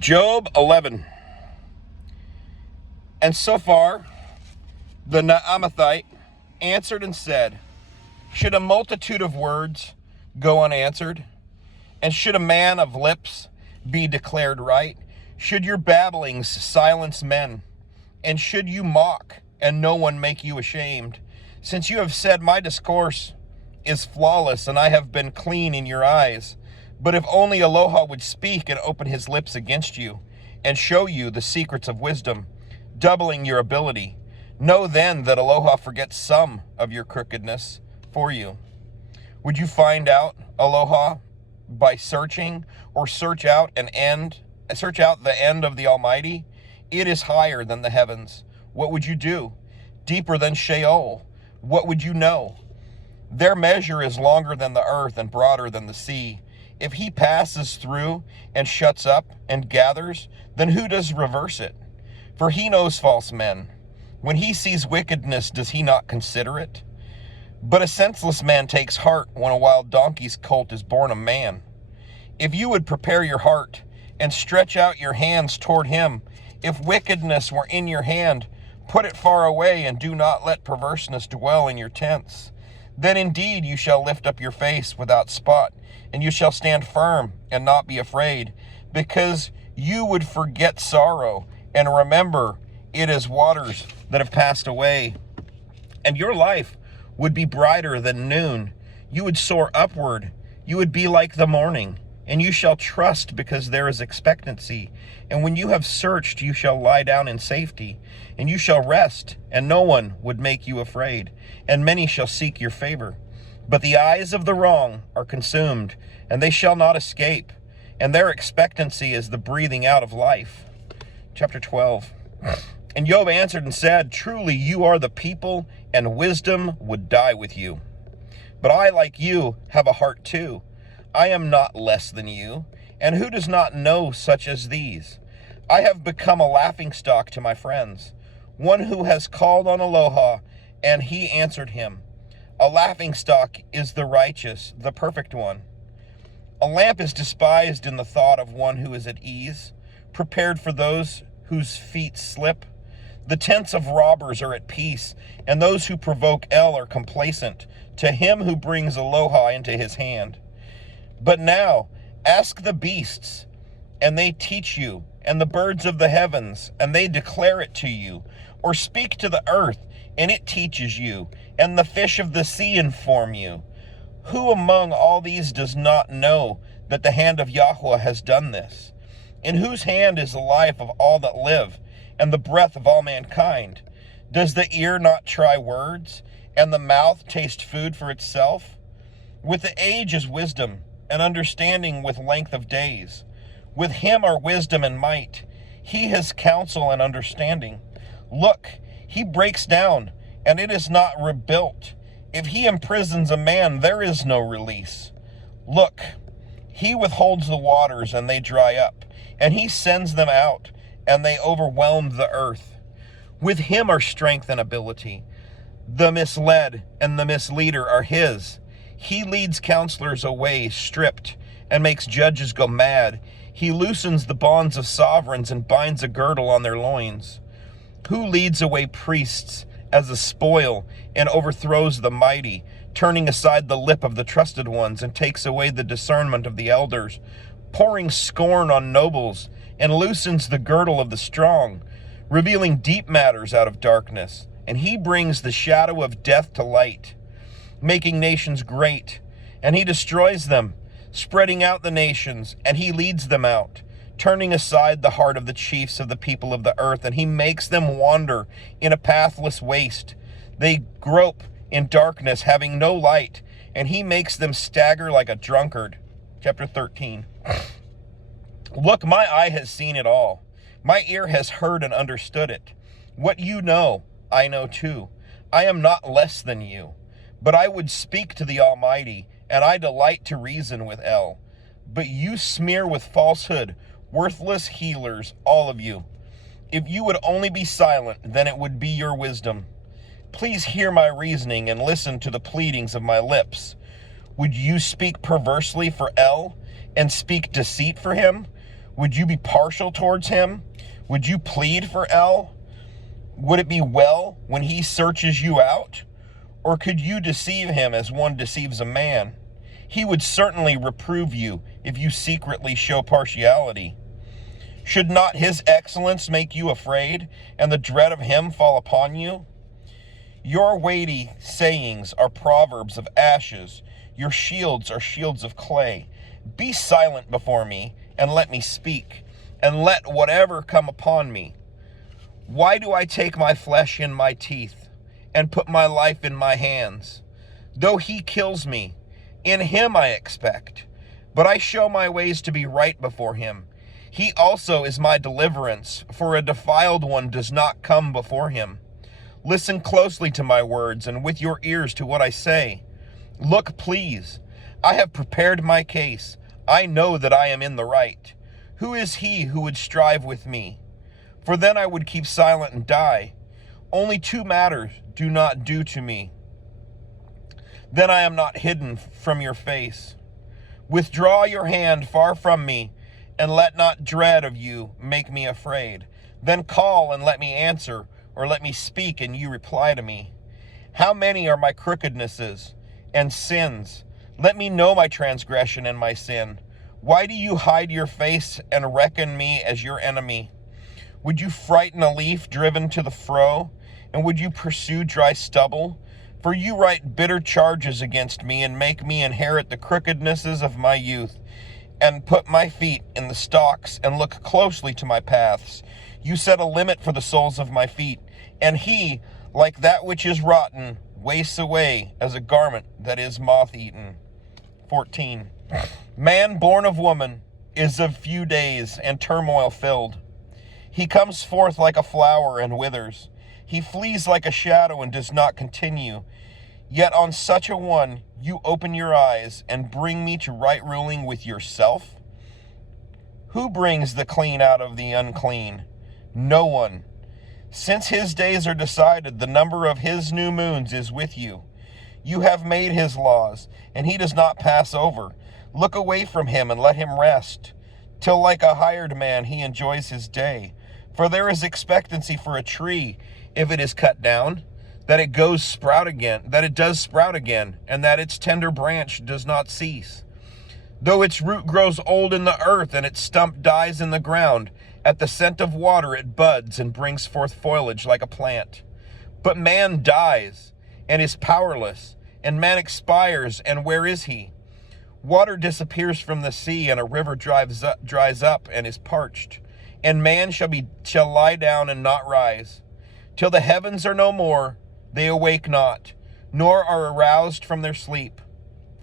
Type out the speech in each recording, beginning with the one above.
Job 11. And so far, the Naamathite answered and said, should a multitude of words go unanswered? And should a man of lips be declared right? Should your babblings silence men? And should you mock and no one make you ashamed? Since you have said my discourse is flawless and I have been clean in your eyes. But if only Aloha would speak and open his lips against you and show you the secrets of wisdom, doubling your ability. Know then that Aloha forgets some of your crookedness for you. Would you find out Aloha by searching, or search out the end of the Almighty? It is higher than the heavens. What would you do? Deeper than Sheol. What would you know? Their measure is longer than the earth and broader than the sea. If he passes through and shuts up and gathers, then who does reverse it? For he knows false men. When he sees wickedness, does he not consider it? But a senseless man takes heart when a wild donkey's colt is born a man. If you would prepare your heart and stretch out your hands toward him, if wickedness were in your hand, put it far away and do not let perverseness dwell in your tents. Then indeed you shall lift up your face without spot, and you shall stand firm and not be afraid, because you would forget sorrow and remember it as waters that have passed away. And your life would be brighter than noon. You would soar upward. You would be like the morning, and you shall trust because there is expectancy. And when you have searched, you shall lie down in safety, and you shall rest, and no one would make you afraid, and many shall seek your favor. But the eyes of the wrong are consumed, and they shall not escape, and their expectancy is the breathing out of life. Chapter 12. And Job answered and said, truly you are the people, and wisdom would die with you. But I, like you, have a heart too. I am not less than you, and who does not know such as these? I have become a laughingstock to my friends, one who has called on Aloha, and he answered him. A laughingstock is the righteous, the perfect one. A lamp is despised in the thought of one who is at ease, prepared for those whose feet slip. The tents of robbers are at peace, and those who provoke El are complacent, to him who brings Aloha into his hand. But now, ask the beasts, and they teach you, and the birds of the heavens, and they declare it to you. Or speak to the earth, and it teaches you, and the fish of the sea inform you. Who among all these does not know that the hand of Yahweh has done this? In whose hand is the life of all that live, and the breath of all mankind? Does the ear not try words, and the mouth taste food for itself? With the age is wisdom, and understanding with length of days. With him are wisdom and might. He has counsel and understanding. Look, he breaks down, and it is not rebuilt. If he imprisons a man, there is no release. Look, he withholds the waters, and they dry up, and he sends them out, and they overwhelm the earth. With him are strength and ability. The misled and the misleader are his. He leads counselors away stripped, and makes judges go mad. He loosens the bonds of sovereigns and binds a girdle on their loins. Who leads away priests as a spoil and overthrows the mighty, turning aside the lip of the trusted ones and takes away the discernment of the elders, pouring scorn on nobles and loosens the girdle of the strong, revealing deep matters out of darkness. And he brings the shadow of death to light, making nations great, and he destroys them, spreading out the nations, and he leads them out, turning aside the heart of the chiefs of the people of the earth, and he makes them wander in a pathless waste. They grope in darkness, having no light, and he makes them stagger like a drunkard. Chapter 13. Look, my eye has seen it all. My ear has heard and understood it. What you know, I know too. I am not less than you. But I would speak to the Almighty, and I delight to reason with El. But you smear with falsehood, worthless healers, all of you. If you would only be silent, then it would be your wisdom. Please hear my reasoning and listen to the pleadings of my lips. Would you speak perversely for El and speak deceit for him? Would you be partial towards him? Would you plead for El? Would it be well when he searches you out? Or could you deceive him as one deceives a man? He would certainly reprove you if you secretly show partiality. Should not his excellence make you afraid, and the dread of him fall upon you? Your weighty sayings are proverbs of ashes. Your shields are shields of clay. Be silent before me, and let me speak, and let whatever come upon me. Why do I take my flesh in my teeth, and put my life in my hands? Though he kills me, in him I expect. But I show my ways to be right before him. He also is my deliverance, for a defiled one does not come before him. Listen closely to my words, and with your ears to what I say. Look, please. I have prepared my case. I know that I am in the right. Who is he who would strive with me? For then I would keep silent and die. Only two matters do not do to me. Then I am not hidden from your face. Withdraw your hand far from me, and let not dread of you make me afraid. Then call and let me answer, or let me speak and you reply to me. How many are my crookednesses and sins? Let me know my transgression and my sin. Why do you hide your face and reckon me as your enemy? Would you frighten a leaf driven to the fro? And would you pursue dry stubble? For you write bitter charges against me, and make me inherit the crookednesses of my youth, and put my feet in the stocks, and look closely to my paths. You set a limit for the soles of my feet, and he, like that which is rotten, wastes away as a garment that is moth-eaten. 14. Man born of woman is of few days, and turmoil filled. He comes forth like a flower and withers. He flees like a shadow and does not continue. Yet on such a one you open your eyes and bring me to right ruling with yourself? Who brings the clean out of the unclean? No one. Since his days are decided, the number of his new moons is with you. You have made his laws, and he does not pass over. Look away from him and let him rest, till like a hired man he enjoys his day. For there is expectancy for a tree, if it is cut down, that it does sprout again, and that its tender branch does not cease. Though its root grows old in the earth, and its stump dies in the ground, at the scent of water it buds and brings forth foliage like a plant. But man dies, and is powerless, and man expires, and where is he? Water disappears from the sea, and a river dries up and is parched. And man shall lie down and not rise. Till the heavens are no more, they awake not, nor are aroused from their sleep.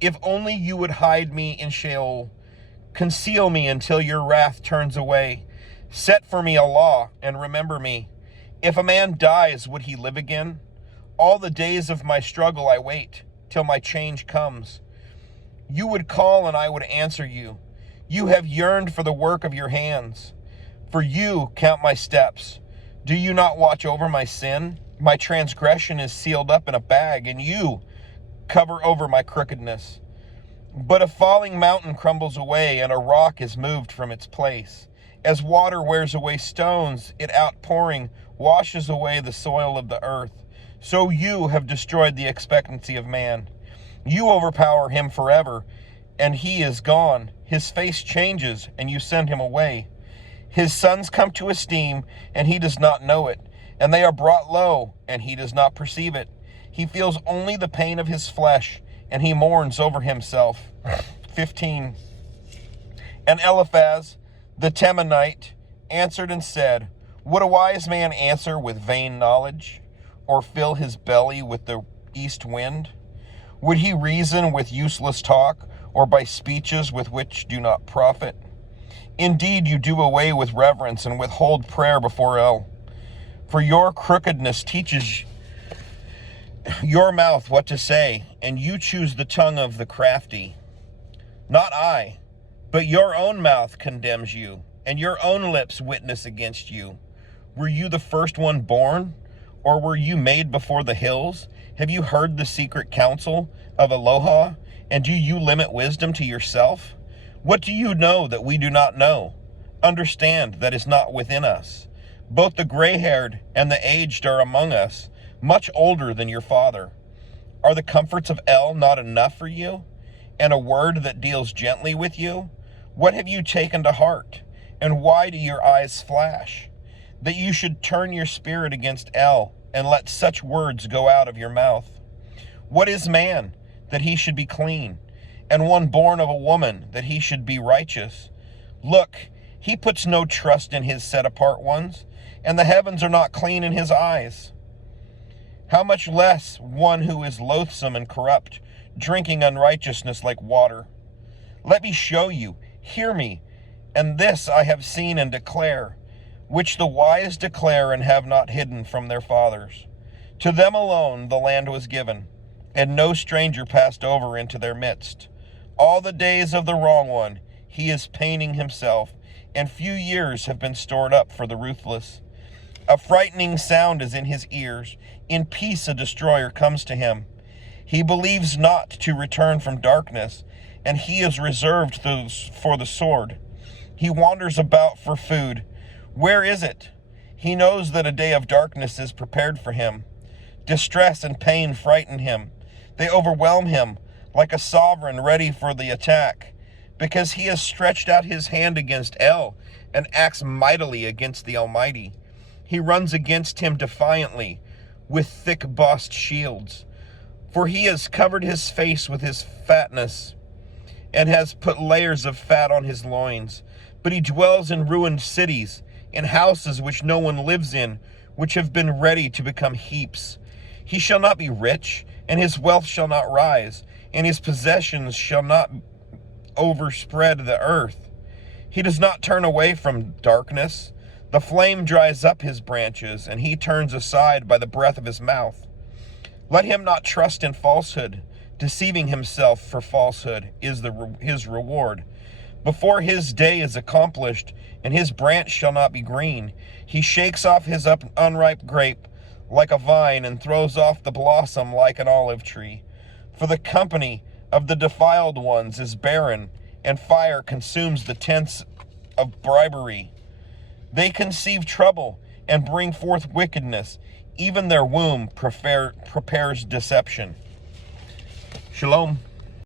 If only you would hide me in Sheol, conceal me until your wrath turns away. Set for me a law and remember me. If a man dies, would he live again? All the days of my struggle I wait, till my change comes. You would call and I would answer you. You have yearned for the work of your hands. For you count my steps. Do you not watch over my sin? My transgression is sealed up in a bag, and you cover over my crookedness. But a falling mountain crumbles away, and a rock is moved from its place. As water wears away stones, it outpouring washes away the soil of the earth. So you have destroyed the expectancy of man. You overpower him forever, and he is gone. His face changes, and you send him away. His sons come to esteem, and he does not know it. And they are brought low, and he does not perceive it. He feels only the pain of his flesh, and he mourns over himself. 15. And Eliphaz, the Temanite, answered and said, Would a wise man answer with vain knowledge, or fill his belly with the east wind? Would he reason with useless talk, or by speeches with which do not profit? Indeed, you do away with reverence and withhold prayer before El. For your crookedness teaches your mouth what to say, and you choose the tongue of the crafty. Not I, but your own mouth condemns you, and your own lips witness against you. Were you the first one born, or were you made before the hills? Have you heard the secret counsel of Eloah, and do you limit wisdom to yourself? What do you know that we do not know? understand that is not within us. Both the gray-haired and the aged are among us, much older than your father. Are the comforts of El not enough for you, and a word that deals gently with you? What have you taken to heart, and why do your eyes flash? That you should turn your spirit against El, and let such words go out of your mouth. What is man, that he should be clean, and one born of a woman, that he should be righteous? Look, he puts no trust in his set-apart ones, and the heavens are not clean in his eyes. How much less one who is loathsome and corrupt, drinking unrighteousness like water? Let me show you, hear me, and this I have seen and declare, which the wise declare and have not hidden from their fathers. To them alone the land was given, and no stranger passed over into their midst. All the days of the wrong one he is paining himself, and few years have been stored up for the ruthless. A frightening sound is in his ears. In peace a destroyer comes to him. He believes not to return from darkness, and he is reserved for the sword. He wanders about for food. Where is it? He knows that a day of darkness is prepared for him. Distress and pain frighten him. They overwhelm him like a sovereign ready for the attack, because he has stretched out his hand against El and acts mightily against the Almighty. He runs against him defiantly with thick-bossed shields. For he has covered his face with his fatness and has put layers of fat on his loins. But he dwells in ruined cities, in houses which no one lives in, which have been ready to become heaps. He shall not be rich, and his wealth shall not rise, and his possessions shall not overspread the earth. He does not turn away from darkness. The flame dries up his branches, and he turns aside by the breath of his mouth. Let him not trust in falsehood. Deceiving himself for falsehood is his reward. Before his day is accomplished, and his branch shall not be green, he shakes off his unripe grape like a vine, and throws off the blossom like an olive tree. For the company of the defiled ones is barren, and fire consumes the tents of bribery. They conceive trouble and bring forth wickedness. Even their womb prepares deception. Shalom.